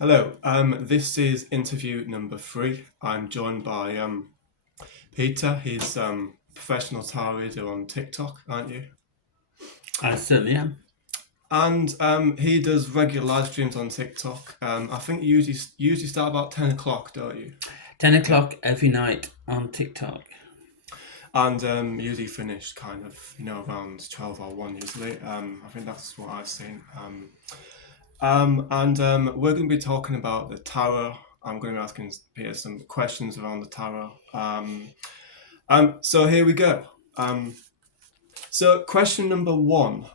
Hello, this is interview number 3. I'm joined by Peter. He's professional tarot reader on TikTok, aren't you? I certainly am. And he does regular live streams on TikTok. I think you usually start about 10 o'clock, don't you? 10 Yeah. o'clock every night on TikTok. And usually finish kind of, around 12 or 1 usually. I think that's what I've seen. And we're going to be talking about the tarot. I'm going to be asking Peter some questions around the tarot. So here we go. So question number 1.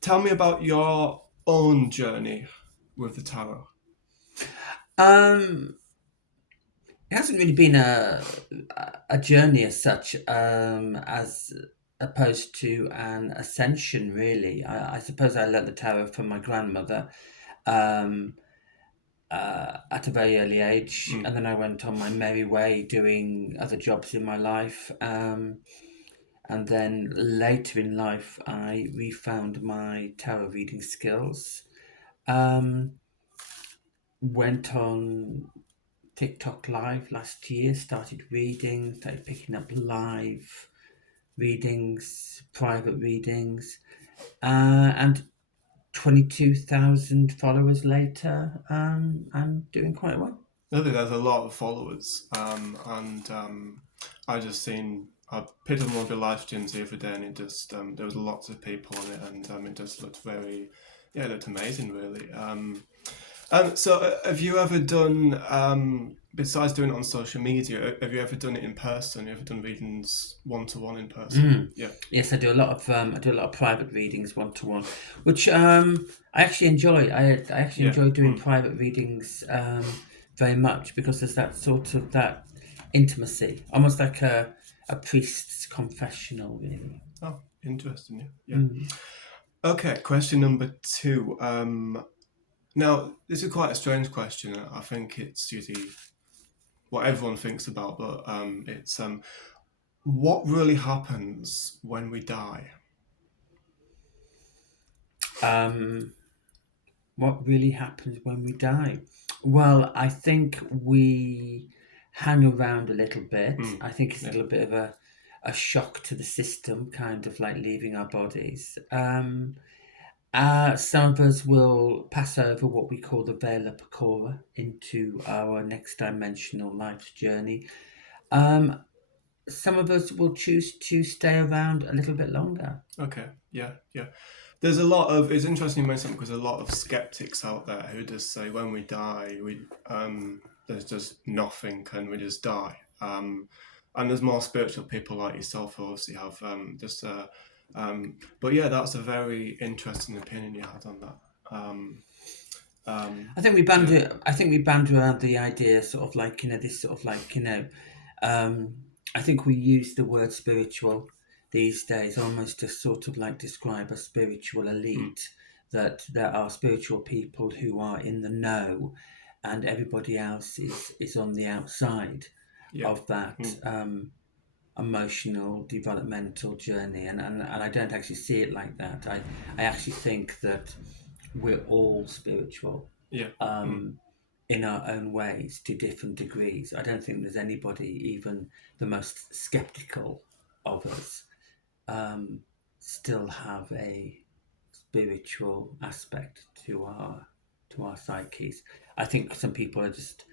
Tell me about your own journey with the tarot. Um, it hasn't really been a journey as such, as opposed to an ascension, really. I suppose I learnt the tarot from my grandmother um, at a very early age, and then I went on my merry way doing other jobs in my life. And then later in life, I refound my tarot reading skills. Um, Went on TikTok live last year, started reading, started picking up live readings, private readings, and 22,000 followers later, I'm doing quite well. I think there's a lot of followers, and I picked up one of your live streams the other day, and it just there was lots of people on it, and it just looked it looked amazing, really. So have you ever done, besides doing it on social media, have you ever done it in person? Have you ever done readings one-to-one in person? Yeah. Yes, I do a lot of private readings one to one, which I actually enjoy. I actually Yeah. enjoy doing private readings very much because there's that sort of that intimacy, almost like a priest's confessional, really. Oh, interesting. Yeah. Okay, question number 2. Now, this is quite a strange question. I think it's usually what everyone thinks about, but it's what really happens when we die? Um, what really happens when we die? Well, I think we hang around a little bit. I think it's a Yeah. little bit of a shock to the system, kind of like leaving our bodies. Some of us will pass over what we call the Vela Pecora into our next dimensional life's journey. Um, some of us will choose to stay around a little bit longer. Okay. Yeah. Yeah. There's a lot of. It's interesting you mention because there's a lot of skeptics out there who just say when we die, there's just nothing and we just die. And there's more spiritual people like yourself who obviously have but yeah, that's a very interesting opinion you had on that. I think we Yeah. banter. I think we banter around the idea, sort of like this sort of like I think we use the word spiritual these days almost to sort of like describe a spiritual elite. That there are spiritual people who are in the know, and everybody else is on the outside Yeah. of that emotional developmental journey. And I don't actually see it like that. I actually think that we're all spiritual Yeah. in our own ways to different degrees. I don't think there's anybody, even the most skeptical of us, still have a spiritual aspect to our psyches. I think some people are just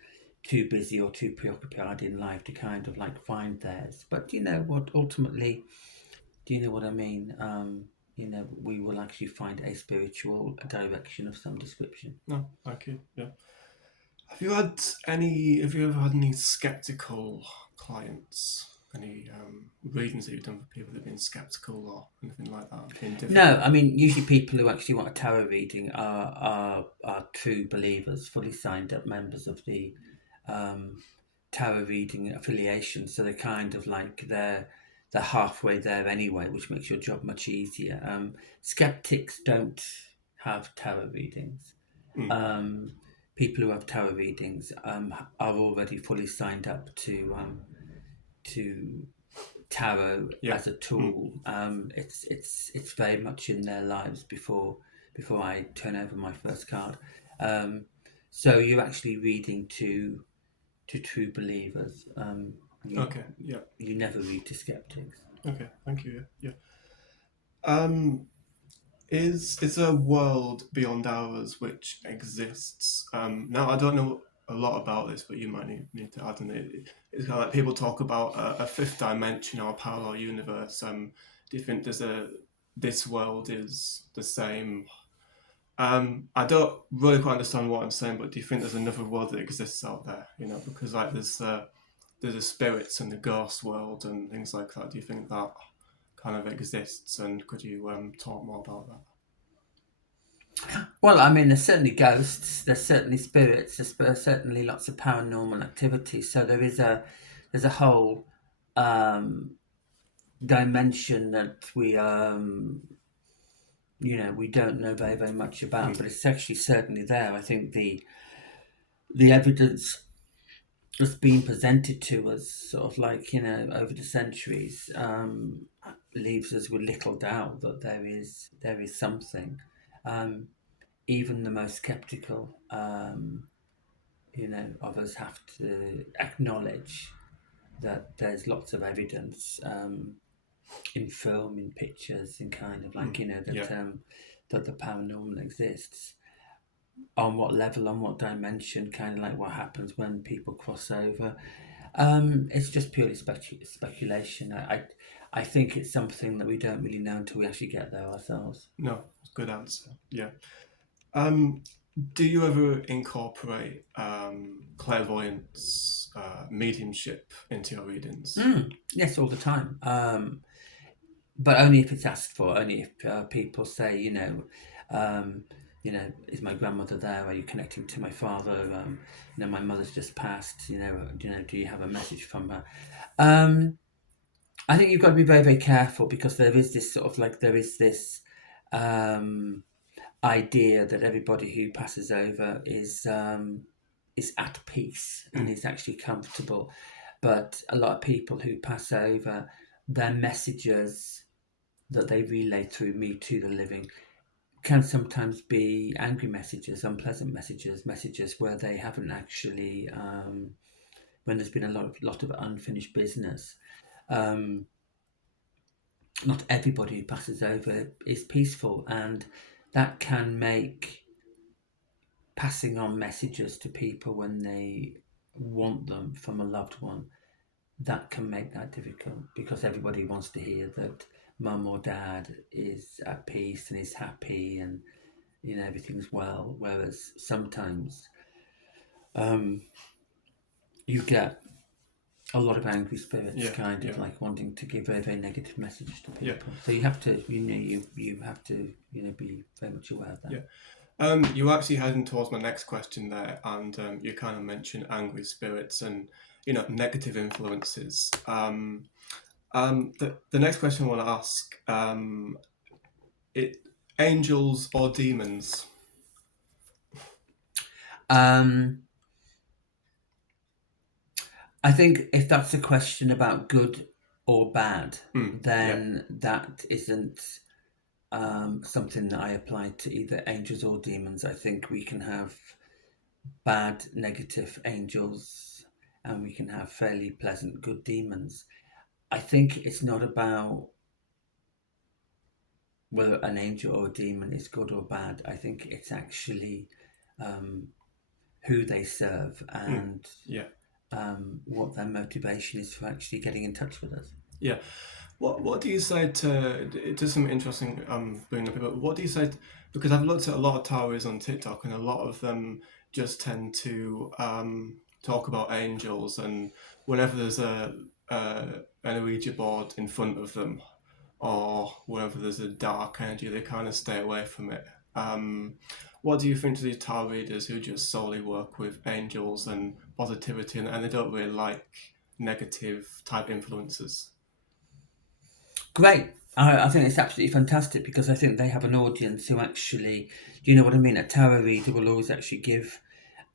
too busy or too preoccupied in life to kind of like find theirs. But you know what? Ultimately, do you know what I mean? We will actually find a spiritual direction of some description. No. Thank you. Yeah. Have you ever had any skeptical clients? Any readings that you've done for people that have been skeptical or anything like that? Been No, difficult? I mean usually people who actually want a tarot reading are true believers, fully signed up members of the um, tarot reading affiliation. So they're kind of like they're halfway there anyway, which makes your job much easier. Skeptics don't have tarot readings. Um, People who have tarot readings are already fully signed up to tarot Yeah. as a tool. It's very much in their lives before I turn over my first card. So you're actually reading to true believers. Okay, yeah. You never read to skeptics. Okay, thank you. Yeah. Um, is there a world beyond ours which exists? Now I don't know a lot about this, but you might need to add on it. It's kind of like people talk about a fifth dimension or a parallel universe. Do you think this world is the same? I don't really quite understand what I'm saying, but do you think there's another world that exists out there? You know, because like there's the spirits and the ghost world and things like that. Do you think that kind of exists? And could you talk more about that? Well, I mean, there's certainly ghosts, there's certainly spirits, there's certainly lots of paranormal activity. So there's a whole um, dimension that we don't know very very much about, but it's actually certainly there. I think the evidence that's been presented to us, sort of like over the centuries, leaves us with little doubt that there is something. Um, Even the most skeptical, of us have to acknowledge that there's lots of evidence, in film, in pictures, in kind of like Yeah. that the paranormal exists. On what level, on what dimension, kind of like what happens when people cross over. It's just purely speculation. I think it's something that we don't really know until we actually get there ourselves. No, good answer. Yeah. Um, do you ever incorporate clairvoyance, mediumship into your readings? Yes, all the time. But only if it's asked for. Only if people say, um, is my grandmother there? Are you connecting to my father? My mother's just passed. Do you have a message from her? Um, I think you've got to be very, very careful, because there is this sort of like there is this um, idea that everybody who passes over is at peace and is actually comfortable. But a lot of people who pass over, their messages that they relay through me to the living can sometimes be angry messages, unpleasant messages, messages where they haven't actually, when there's been a lot of unfinished business. Um, Not everybody who passes over is peaceful, and that can make passing on messages to people when they want them from a loved one, that can make that difficult, because everybody wants to hear that mum or dad is at peace and is happy, and everything's well. Whereas sometimes um, you get a lot of angry spirits, Yeah, kind of yeah, like wanting to give very very negative messages to yeah, people. So you have to, you have to, be very much aware of that. yeah. You actually heading towards my next question there, and you kind of mentioned angry spirits and negative influences. The next question I want to ask, it angels or demons? Um, I think if that's a question about good or bad, Yeah, then that isn't something that I apply to either angels or demons. I think we can have bad, negative angels, and we can have fairly pleasant, good demons. I think it's not about whether an angel or a demon is good or bad. I think it's actually um, who they serve and yeah, what their motivation is for actually getting in touch with us. yeah. What do you say to? It does something interesting. Bringing up, but what do you say? Because I've looked at a lot of Taoists on TikTok, and a lot of them just tend to talk about angels, and whenever there's an Ouija board in front of them, or wherever there's a dark energy, they kind of stay away from it. What do you think to these Tao readers who just solely work with angels and positivity, and they don't really like negative type influences? Great. I think it's absolutely fantastic, because I think they have an audience who actually, you know what I mean? A tarot reader will always actually give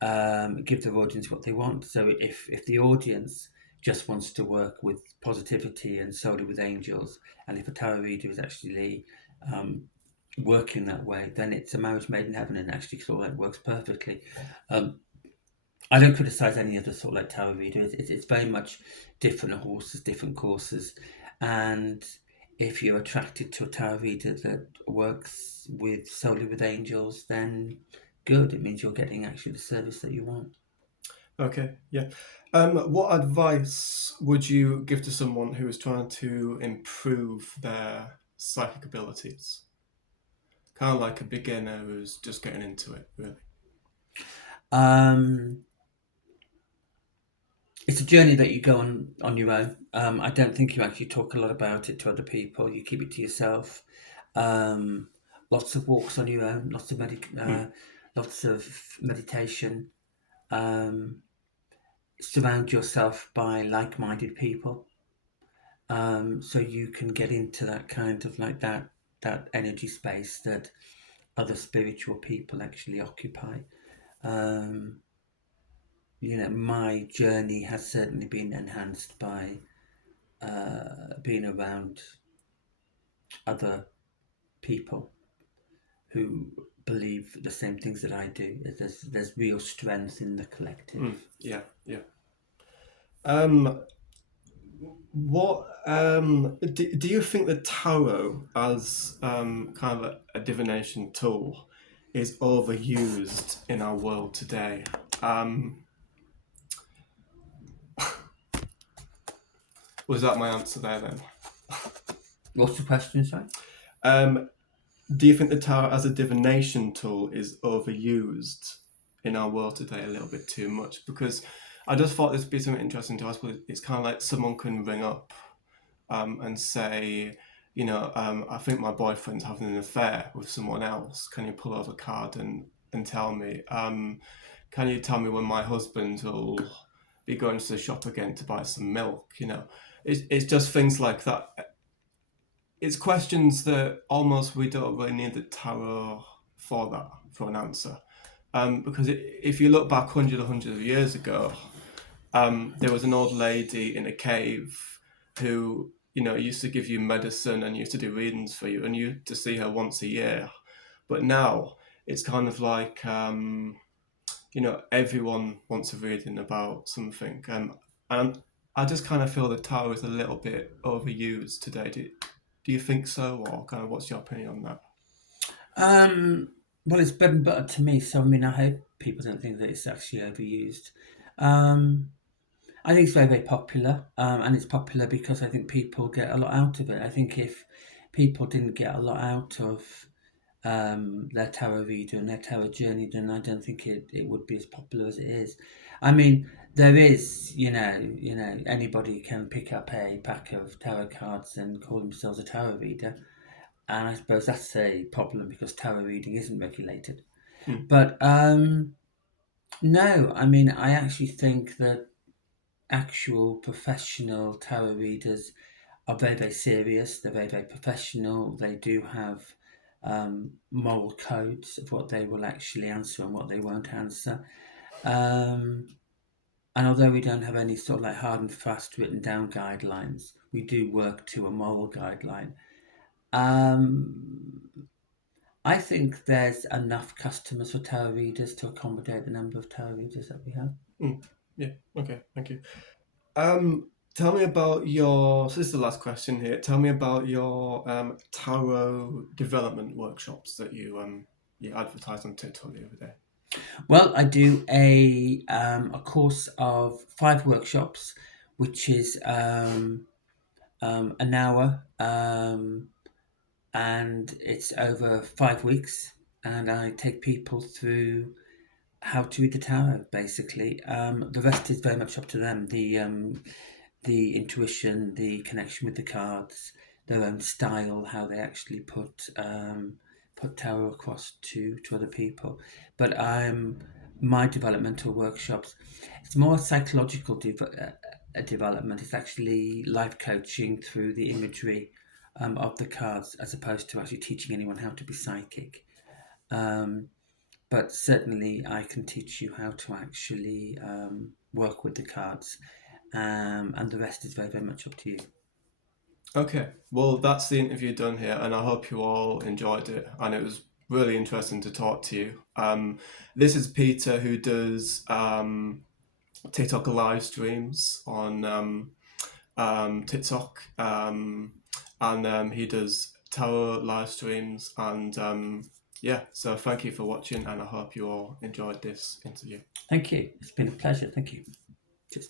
their audience what they want. So if the audience just wants to work with positivity and solely with angels, and if a tarot reader is actually um, working that way, then it's a marriage made in heaven, and actually sort of like works perfectly. Um, I don't criticize any other sort of like tarot reader. It's very much different horses, different courses, and if you're attracted to a tarot reader that works with solely with angels, then good. It means you're getting actually the service that you want. Okay, yeah. What advice would you give to someone who is trying to improve their psychic abilities? Kind of like a beginner who's just getting into it, really. Um, it's a journey that you go on your own. I don't think you actually talk a lot about it to other people. You keep it to yourself. Um, Lots of walks on your own. Lots of meditation. Um, Surround yourself by like-minded people, so you can get into that kind of like that energy space that other spiritual people actually occupy. Um, my journey has certainly been enhanced by being around other people who believe the same things that I do. There's real strength in the collective. Yeah, yeah. Um, what do you think the tarot as kind of a divination tool is overused in our world today? Was that my answer there then? What's the question, sorry? Do you think the tarot as a divination tool is overused in our world today a little bit too much? Because I just thought this would be something interesting to ask. But it's kind of like someone can ring up and say, I think my boyfriend's having an affair with someone else. Can you pull out a card and tell me? Can you tell me when my husband will be going to the shop again to buy some milk? It's just things like that. It's questions that almost we don't really need the tarot for an answer. Because if you look back hundreds of years ago, there was an old lady in a cave who, used to give you medicine and used to do readings for you, and you used to see her once a year. But now it's kind of like, everyone wants a reading about something. And I just kind of feel the tarot is a little bit overused today. Do you think so, or kind of what's your opinion on that? Well, it's bread and butter to me, so I mean, I hope people don't think that it's actually overused. Um, I think it's very, very popular, and it's popular because I think people get a lot out of it. I think if people didn't get a lot out of their tarot reader and their tarot journey, then I don't think it would be as popular as it is. I mean, there is, anybody can pick up a pack of tarot cards and call themselves a tarot reader. And I suppose that's a problem because tarot reading isn't regulated. But no, I mean, I actually think that actual professional tarot readers are very, very serious. They're very, very professional. They do have moral codes of what they will actually answer and what they won't answer. Um, and although we don't have any sort of like hard and fast written down guidelines, we do work to a moral guideline. Um, I think there's enough customers for tarot readers to accommodate the number of tarot readers that we have. Yeah, okay, thank you. Tell me about so this is the last question here. Tell me about your tarot development workshops that you advertised on TikTok the other day. Well, I do a course of 5 workshops, which is an hour, and it's over 5 weeks, and I take people through how to read the tarot, basically. The rest is very much up to them. The intuition, the connection with the cards, their own style, how they actually put tarot across to other people. But my developmental workshops, it's more psychological development. It's actually life coaching through the imagery of the cards, as opposed to actually teaching anyone how to be psychic. Um, but certainly, I can teach you how to actually work with the cards, and the rest is very, very much up to you. Okay, well, that's the interview done here, and I hope you all enjoyed it. And it was really interesting to talk to you. This is Peter, who does TikTok live streams on TikTok, and he does tarot live streams. And yeah, so thank you for watching, and I hope you all enjoyed this interview. Thank you. It's been a pleasure. Thank you. Cheers.